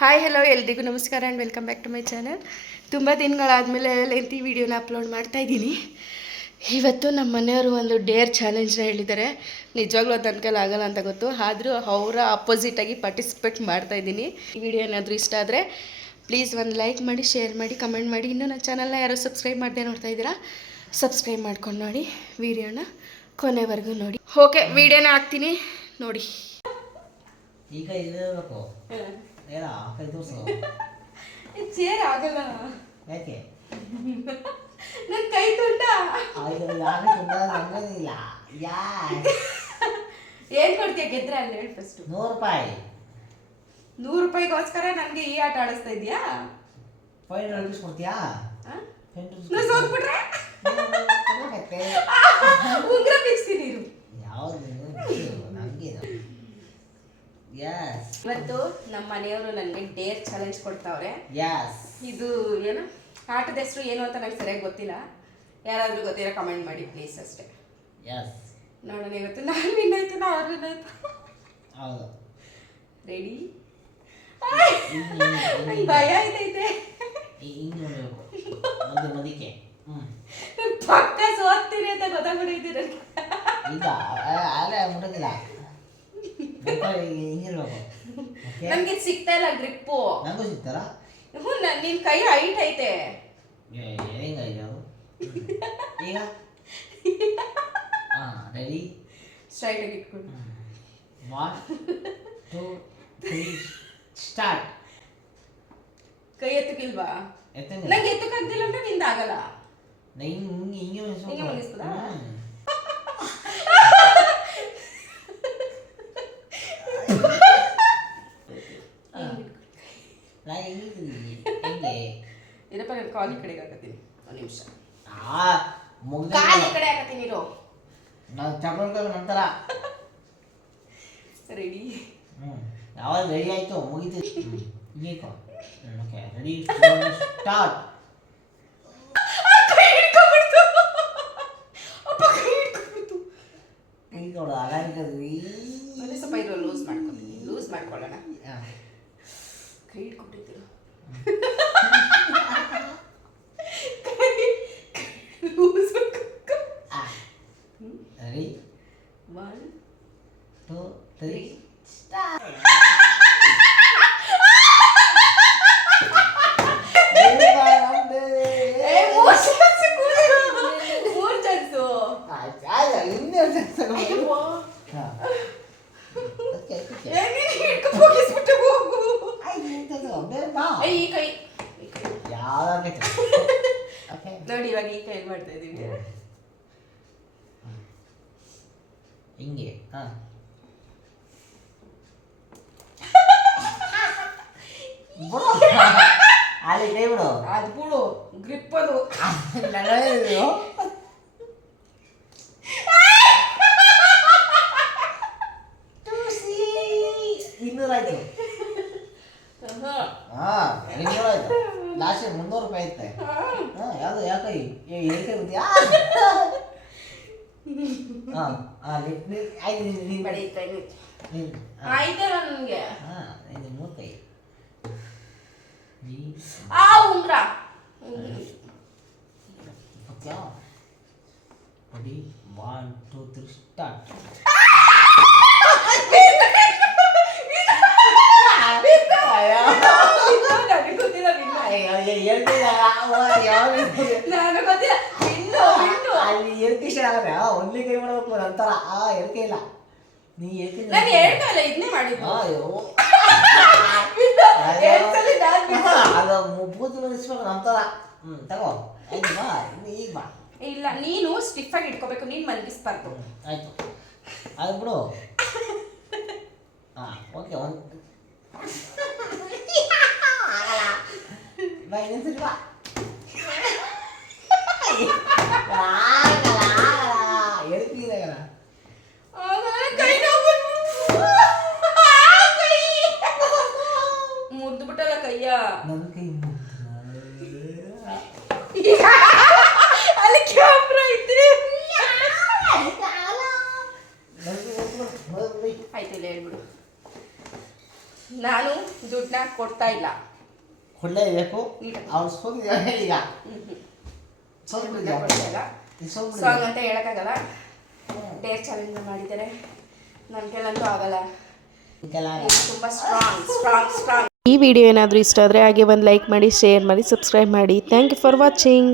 Hi hello ಎಲ್ರಿಗೂ ನಮಸ್ಕಾರ and welcome back to my channel. ತುಂಬ ದಿನಗಳಾದಮೇಲೆ ಲೆಂತಿ ವೀಡಿಯೋನ ಅಪ್ಲೋಡ್ ಮಾಡ್ತಾಯಿದ್ದೀನಿ. ಇವತ್ತು ನಮ್ಮ ಮನೆಯವರು ಒಂದು ಡೇರ್ ಚಾಲೆಂಜ್ನ ಹೇಳಿದ್ದಾರೆ. ನಿಜವಾಗ್ಲೂ ಅದು ನನ್ನ ಕೈಲಿ ಆಗಲ್ಲ ಅಂತ ಗೊತ್ತು, ಆದರೂ ಅವರ ಅಪೋಸಿಟಾಗಿ ಪಾರ್ಟಿಸಿಪೇಟ್ ಮಾಡ್ತಾಯಿದ್ದೀನಿ. ಈ ವಿಡಿಯೋ ಏನಾದರೂ ಇಷ್ಟ ಆದರೆ ಪ್ಲೀಸ್ ಒಂದು ಲೈಕ್ ಮಾಡಿ, ಶೇರ್ ಮಾಡಿ, ಕಮೆಂಟ್ ಮಾಡಿ. ಇನ್ನೂ ನನ್ನ ಚಾನಲ್ನ ಯಾರೋ ಸಬ್ಸ್ಕ್ರೈಬ್ ಮಾಡದೆ ನೋಡ್ತಾ ಇದ್ದೀರಾ, ಸಬ್ಸ್ಕ್ರೈಬ್ ಮಾಡ್ಕೊಂಡು ನೋಡಿ, ವಿಡಿಯೋನ ಕೊನೆವರೆಗೂ ನೋಡಿ. ಓಕೆ, ವಿಡಿಯೋನ ಹಾಕ್ತೀನಿ ನೋಡಿ. ಈಗ ಇರಬೇಕು ಏನ ಕೈ ತೋರಿಸು. ಚೇರ್ ಆಗಲ್ಲ ಯಾಕೆ? ನನ್ನ ಕೈ ತುಂಡ. ಅಯ್ಯೋ ಯಾರು ತುಂಬ ನಂಗೋದಿಲ್ಲ. ಏನು ಕೊಡ್ತೀಯ ಗೆದ್ರೆ ಅಲ್ಲಿ ಹೇಳಿ ಫಸ್ಟ್. 100 ರೂಪಾಯಿ. 100 ರೂಪಾಯಿಗೋಸ್ಕರ ನನಗೆ ಈ ಆಟ ಆಡಿಸ್ತಾ ಇದೆಯಾ? 500 ರೂಪೀಸ್ ಕೊಡ್ತೀಯಾ? ನಾನು ಸೋತ್ಬಿಟ್ರೆ ಉಂಗ್ರ ಬಿಚ್ತೀನಿ ಇರು. ಯಾವ್ದು ನನಗೆ ಇವತ್ತು ನಮ್ಮ ಮನೆಯವರು ನನಗೆ ಡೇರ್ ಚಾಲೆಂಜ್ ಕೊಡ್ತಾವ್ರೆ. ಇದು ಏನು ಆಟದ ಹೆಸರು ಏನು ಅಂತ ನಂಗೆ ಸರಿಯಾಗಿ ಗೊತ್ತಿಲ್ಲ. ಯಾರಾದರೂ ಗೊತ್ತಿರೋ ಕಮೆಂಟ್ ಮಾಡಿ ಪ್ಲೀಸ್ ಅಷ್ಟೇ. ನೋಡೋಣ ಇವತ್ತು ನಾನು ವಿನ್ ಆಯ್ತು ನಾ ಅವ್ರು ವಿನ್ ಆಯ್ತು. ಹೌದು, ರೆಡಿ? ಭಯ ಐತೈತೆ. ಪಕ್ಕ ಸೋತ್ತೀನಿ ಅಂತ ಗೊತ್ತಾಗ್ಬಿಡೈತಿ ಈಗ ಅಲ್ಲೇ ಮುಟ್ಟೋದಿಲ್ಲ. ನನ್ಗೆ ಸಿಗ್ತಾ ಇಲ್ಲ ಗ್ರಿಪ್ಪು. ನಂಗೂ ಸಿಗ್ತಾರ? ಹ್ಞೂ, ನಿನ್ ಕೈ ಹೈಟ್ ಐತೆ. ಈಗ ರೆಡಿ? ಸ್ಟ್ರೈಟ್ ಆಗಿ ಇಟ್ಕೊಂಡು 1 2 3 ಸ್ಟಾರ್ಟ್. ಕೈ ಎತ್ತಕ್ಕಿಲ್ವಾ? ನಂಗೆ ಎತ್ತಕ್ಕಾಗ್ದಿಲ್ಲ ಅಂದ್ರೆ ನಿಂದ ಆಗಲ್ಲ. ಹಿಂಗೆ ಮುಗಿಸ್ತದ? ಇರಪ್ಪ, ನಾನು ಕಾಲಿ ಕಡೆಗೆ ಹಾಕತ್ತೀನಿ. ಒಂದು ನಿಮಿಷ. ಕಾಲಿ ಕಡೆ ಹಾಕತ್ತೀನಿ ಇರೋ. ನಾನು ಚಪ್ರ ನಂತರ ರೆಡಿ? ಯಾವಾಗ ರೆಡಿ ಆಯ್ತು ಮುಗಿತು. Okay, ready start. ಕೈ ಕೊಡು ಅಲಾರಿಕದ್ವಿ. ಸ್ವಲ್ಪ ಇರೋ, ಲೂಸ್ ಮಾಡ್ಕೊತೀನಿ. ಲೂಸ್ ಮಾಡ್ಕೊಳ್ಳೋಣ. ಕೈ ಇಟ್ಕೊಟ್ಟಿದ್ದೀರ ರೆಡಿ? 1 2 3 ಸ್ಟಾರ್ಟ್. ನೋಡಿ ಇವಾಗ ಈ ಕೈ ಮಾಡ್ತಾ ಇದೀವಿ. ಹಿಂಗೆ ಅಲ್ಲಿ ಕೈ ಬಿಡು. ಅದು ಬಿಡು, ಗ್ರಿಪ್ ಅದು. 200 ಆಯ್ತು. 200 ಆಯ್ತು. ಲಾಸ್ಟ್ 300 ರೂಪಾಯಿ ಐತೆ. ಯಾವುದು ಯಾಕೈ ಏಕೆ ಗೊತ್ತಾ? ಆಯ್ತಲ್ಲ ನನಗೆ. ಇದು 3 ಕೈ. ಆ ಉಂಗ್ರ. ರೆಡಿ? 1 2 3 ಸ್ಟಾರ್ಟ್. ಅಲ್ಲಿ ಎರ್ಕಿಷ್ಟ ಆಗದೆ ಒಂದೇ ಕೈ ಮಾಡಬೇಕು ನಂತರ. ಎರ್ಕೆ ಇಲ್ಲ, ನೀ ಎರ್ಕೆ ನಾನು ಹೇಳ್ಕಲ್ಲ, ಇದನ್ನೇ ಮಾಡಿದ್ದು. ಅದು ಬೂತ್ ಇಸ್ಬೇಕು ನಂತರ. ತಗೋ ಆಯ್ತು. ಬಾ ಈಗ ಬಾ. ಇಲ್ಲ, ನೀನು ಸ್ಟಿಫ್ ಆಗಿ ಇಟ್ಕೋಬೇಕು, ನೀನು ಮಲಗಿಸ್ಬಾರ್ದು. ಆಯ್ತು, ಅದು ಬಿಡು. ಓಕೆ, ಒಂದು ಬಾ, ಇನ್ನೊಂದ್ಸರಿ ಬಾ. ಎರ್ಕಿದಾಗಲ್ಲ. ಮುರಿದು ಬಿಟ್ಟಲ್ಲ ಕೈಯ. ನನ್ನ ಕೈ ಅಲ್ಲಿ ಕ್ಯಾಮ್ರಾ ಐತಿ. ಆಯ್ತು, ಇಲ್ಲ ಹೇಳ್ಬಿಡು. ನಾನು ದುಡ್ಡನ್ನ ಕೊಡ್ತಾ ಇಲ್ಲ. ಕೊಳ್ಳೇಬೇಕು ಅವ್ರು ಸೋಗಿದ್ದಾರೆ ಈಗ ದುಡ್ಡನ್ನ ಕೊಡ್ತಾ ಇಲ್ಲ. ಸೊ ಹಂಗಂತ ಹೇಳೋಕ್ಕಾಗಲ್ಲ. ಡೇರ್ ಚಾಲೆಂಜ್ ಮಾಡಿದ್ದಾರೆ, ನನ್ನ ಕೈಲಂತೂ ಆಗಲ್ಲ. ತುಂಬ ಸ್ಟ್ರಾಂಗ್. ಈ ವಿಡಿಯೋ ಏನಾದರೂ ಇಷ್ಟ ಆದರೆ ಹಾಗೆ ಒಂದು ಲೈಕ್ ಮಾಡಿ, ಶೇರ್ ಮಾಡಿ, ಸಬ್ಸ್ಕ್ರೈಬ್ ಮಾಡಿ. Thank you for watching.